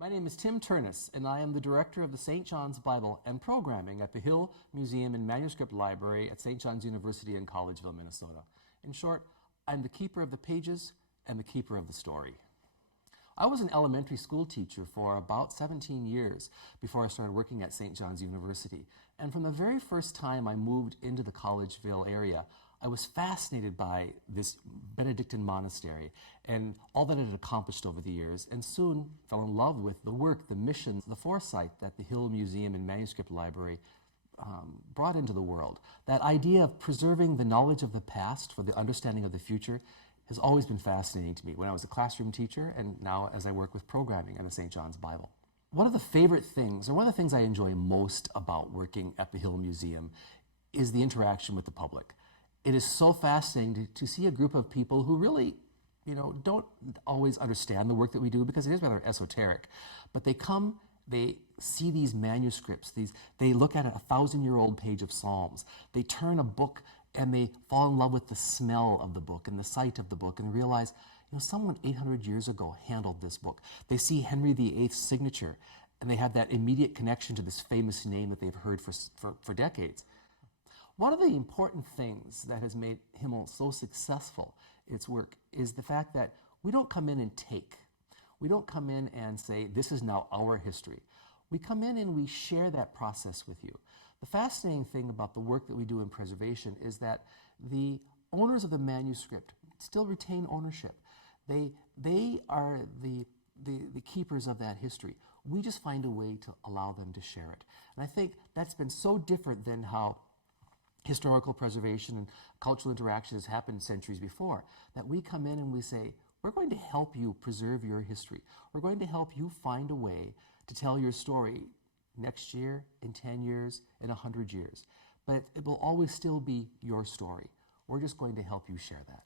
My name is Tim Ternes, and I am the director of the St. John's Bible and Programming at the Hill Museum and Manuscript Library at St. John's University in Collegeville, Minnesota. In short, I'm the keeper of the pages and the keeper of the story. I was an elementary school teacher for about 17 years before I started working at St. John's University. And from the very first time I moved into the Collegeville area, I was fascinated by this Benedictine monastery and all that it had accomplished over the years, and soon fell in love with the work, the mission, the foresight that the Hill Museum and Manuscript Library brought into the world. That idea of preserving the knowledge of the past for the understanding of the future has always been fascinating to me when I was a classroom teacher and now as I work with programming at the St. John's Bible. One of the favorite things, or one of the things I enjoy most about working at the Hill Museum is the interaction with the public. It is so fascinating to see a group of people who really, don't always understand the work that we do because it is rather esoteric. But they come, they see these manuscripts, they look at a 1,000-year-old page of Psalms. They turn a book and they fall in love with the smell of the book and the sight of the book and realize, someone 800 years ago handled this book. They see Henry VIII's signature and they have that immediate connection to this famous name that they've heard for decades. One of the important things that has made Himmel so successful in its work is the fact that we don't come in and take. We don't come in and say, this is now our history. We come in and we share that process with you. The fascinating thing about the work that we do in preservation is that the owners of the manuscript still retain ownership. They are the keepers of that history. We just find a way to allow them to share it. And I think that's been so different than how historical preservation and cultural interaction has happened centuries before, that we come in and we say, we're going to help you preserve your history. We're going to help you find a way to tell your story next year, in 10 years, in 100 years. But it will always still be your story. We're just going to help you share that.